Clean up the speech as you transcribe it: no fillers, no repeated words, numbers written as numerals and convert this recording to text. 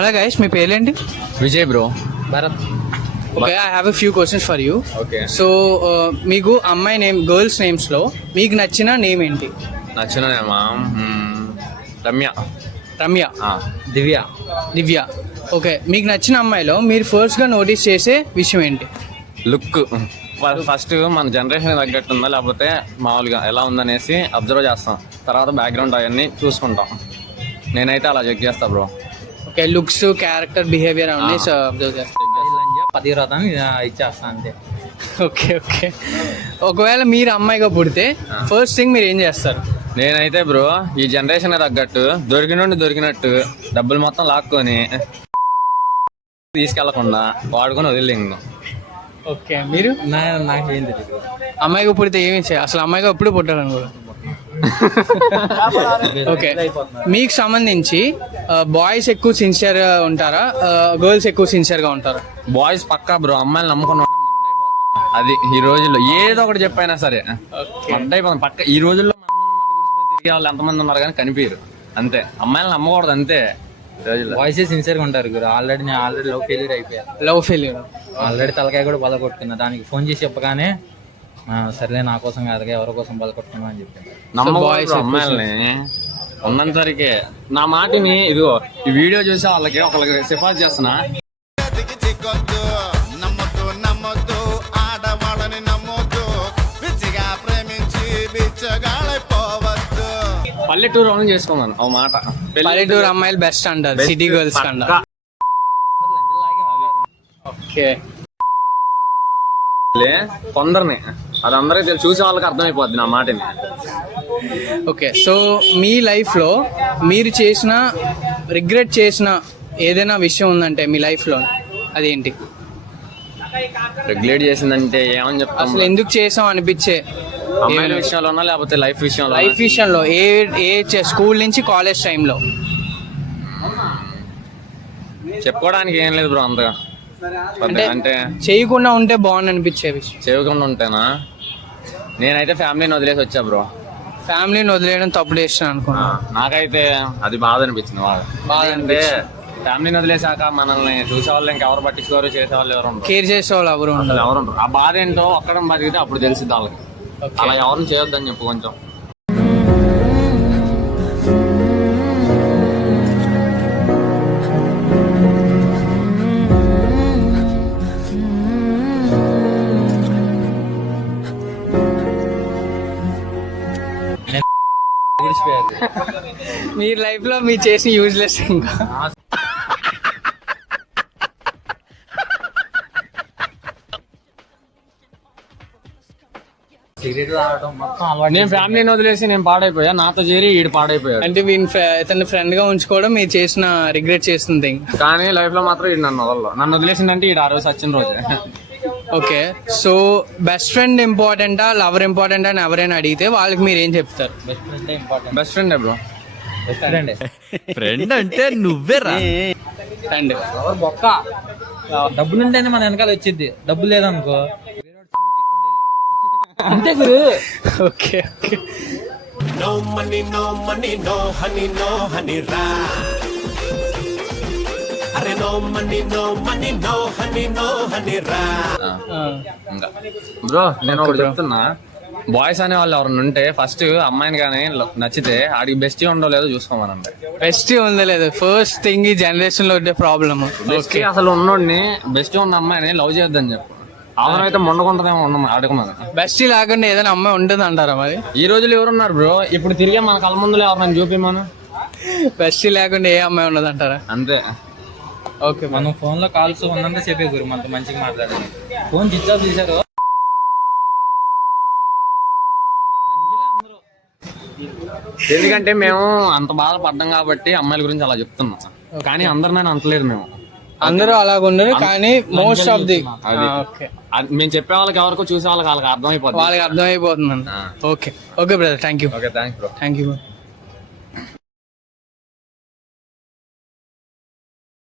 Hello guys, మీ పేరేంటి? Vijay bro. Bharat. Okay, I have a few questions for you. Okay. So మీకు అమ్మాయి name, girls నేమ్స్లో మీకు నచ్చిన నేమ్ ఏంటి? నచ్చినమా? రమ్య. రమ్య. దివ్య. దివ్య. ఓకే, మీకు నచ్చిన అమ్మాయిలో మీరు ఫస్ట్గా నోటీస్ చేసే విషయం ఏంటి? లుక్. ఫస్ట్ మన జనరేషన్ తగ్గట్టు ఉందా లేకపోతే మామూలుగా ఎలా ఉందనేసి అబ్జర్వ్ చేస్తాం, తర్వాత బ్యాక్గ్రౌండ్ అవన్నీ చూసుకుంటాం. నేనైతే అలా చెక్ చేస్తా bro. Okay, looks, character, behaviour అవన్నీ అబ్జర్వ్ చేస్తాను. 10 రథం ఇచ్చేస్తా అంతే. Okay okay. ఒకవేళ మీరు అమ్మాయిగా పుడితే ఫస్ట్ థింగ్ మీరు ఏం చేస్తారు? నేనైతే బ్రో ఈ జనరేషన్ తగ్గట్టు దొరికినట్టు డబ్బులు మొత్తం లాక్కొని తీసుకెళ్లకుండా వాడుకొని వదిలింగు. ఓకే, మీరు? నాకేం తెలియదు. అమ్మాయిగా పుడితే ఏమి చేయాలి? అసలు అమ్మాయిగా ఎప్పుడు పుట్టాలని కూడా. ఓకే, మీకు సంబంధించి బాయ్స్ ఎక్కువ సిన్సియర్గా ఉంటారా, గర్ల్స్ ఎక్కువ సిన్సియర్గా ఉంటారా? బాయ్స్ పక్కా బ్రో. అమ్మాయిలు నమ్ముకున్నా అది ఈ రోజుల్లో ఏదో ఒకటి చెప్పైనా సరే మడ్డైపోతుంది పక్క. ఈ రోజుల్లో తిరిగే వాళ్ళు ఎంతమంది ఉన్నారు కానీ కనిపించరు, అంతే. అమ్మాయిలను నమ్మకూడదు అంతే. బాయ్స్ సిన్సియర్గా ఉంటారు గురు. ఆల్రెడీ లవ్ ఫెయిల్యూర్ అయిపోయాను. లవ్ ఫెయిల్యూర్ ఆల్రెడీ తలకాయ కూడా బల కొట్టుకున్నా. దానికి ఫోన్ చేసి చెప్పగానే సర్లే నా కోసం కాదుగా ఎవరి కోసం బల కొట్టుకున్నా అని చెప్పాను. నమ్మకూడదు అమ్మాయిల్ని ఉన్నంత వరకే. నా మాటని ఇదిగో ఈ వీడియో చూసి ఒకళ్ళకి సిఫార్సు చేస్తున్నా. పల్లెటూరు వాళ్ళని చేసుకోమను ఓ మాట. పల్లెటూరు అమ్మాయిలు బెస్ట్ అంటారు సిటీ గర్ల్స్ కన్నా. ఓకే, కొందరిని అది అందరికీ తెలిసి చూసే వాళ్ళకి అర్థమైపోద్ది నా మాటని. ఓకే, సో మీ లైఫ్లో మీరు చేసిన, రిగ్రెట్ చేసిన ఏదైనా విషయం ఉందంటే మీ లైఫ్లో అదేంటి? రెగ్యులేట్ చేసిందంటే ఏమని చెప్తాం? అసలు ఎందుకు చేసాం అనిపించే అమ్మాయిల విషయంలోనా లేకపోతే లైఫ్ విషయంలో? లైఫ్ విషయంలో. స్కూల్ నుంచి కాలేజ్ టైంలో. చెప్పుకోవడానికి ఏం లేదు బ్రో అంతగా. అంటే చేయకుండా ఉంటే బాగుంది అనిపించే విషయం. చేయకుండా ఉంటేనా? నేనైతే ఫ్యామిలీని వదిలేసి వచ్చా బ్రో. ఫ్యామిలీని వదిలేయడం తప్పు చేస్తాను అనుకున్నా. నాకైతే అది బాధ అనిపించింది. బాధ అంటే ఫ్యామిలీని వదిలేసాక మనల్ని చూసే వాళ్ళు ఇంకెవరు పట్టించుకోరు, చేసేవాళ్ళు ఎవరు ఉండరు, కేర్ చేసే వాళ్ళు ఎవరు ఉండరు. ఆ బాధ ఏంటో ఒక్కడం బతికితే అప్పుడు తెలిసింది వాళ్ళకి. అలా ఎవరిని చేయొద్దని చెప్పు కొంచెం. మీ లైఫ్ లో మీరు చేసిన యూజ్లెస్ ఇంకా నేను ఫ్యామిలీని వదిలేసి నేను పాడైపోయా, నాతో చేరి ఈడు పాడైపోయాడు. అంటే ఇతను ఫ్రెండ్ గా ఉంచుకోవడం మీరు చేసిన, రిగ్రెట్ చేసిన థింగ్. కానీ లైఫ్ లో మాత్రం ఈడు నన్ను వదిలేసిందంటే ఈడు ఆ రోజు వచ్చిన రోజే. ఓకే, సో బెస్ట్ ఫ్రెండ్ ఇంపార్టెంటా, లవర్ ఇంపార్టెంట్ అని ఎవరైనా అడిగితే వాళ్ళకి మీరు ఏం చెప్తారు? Best friend bro. ఫ్రెండ్ అంటే నువ్వేరా. ఫ్రెండ్ బొక్క. డబ్బులు ఉంటేనే మన వెనకాల వచ్చింది, డబ్బులు లేదనుకో అంతే గురు. Okay okay. No money, no money, no honey, no honey ra. Are no money, no money, no honey, no honey ra. Bro నేను ఒకటి చెప్తున్నా, బాయ్స్ అనే వాళ్ళు ఎవరైనా ఉంటే ఫస్ట్ అమ్మాయిని కానీ నచ్చితే ఆడికి బెస్ట్ ఉండో లేదో చూసుకోమనండి. బెస్ట్ ఉందో లేదు ఫస్ట్ థింగ్ ఈ జనరేషన్ లో ఉండే ప్రాబ్లమ్. అసలు ఉన్నోడిని బెస్ట్ ఉన్న అమ్మాయిని లవ్ చేయొద్దని చెప్పు. అవసరం అయితే మొండకుంటదేమో అడగమని. బెస్ట్ లేకుండా ఏదైనా అమ్మాయి ఉంటుంది అంటారా మరి? ఈ రోజులు ఎవరున్నారు బ్రో? ఇప్పుడు తిరిగే మన కళ్ళ ముందులో ఎవరినైనా చూపిమను. బెస్ట్ లేకుండా ఏ అమ్మాయి ఉండదు అంటారా? అంతే. ఓకే, మనం ఫోన్ లో కాల్స్ ఉన్నంత చెప్పే గురు మనతో మంచిగా మాట్లాడాలి. ఫోన్ స్విచ్ ఆఫ్ చేశారు. ఎందుకంటే మేము అంత బాధపడ్డాం కాబట్టి అమ్మాయిల గురించి అలా చెప్తున్నాం. కానీ అందరినైనా అంతలేదు మేము. అందరూ అలాగ ఉన్నారు కానీ మోస్ట్ ఆఫ్ ది మేము చెప్పే వాళ్ళకి ఎవరికో చూసే వాళ్ళకి అర్థమైపోతుంది. వాళ్ళకి అర్థమైపోతుంది. Okay okay brother, thank you. Okay, thanks bro. Thank you.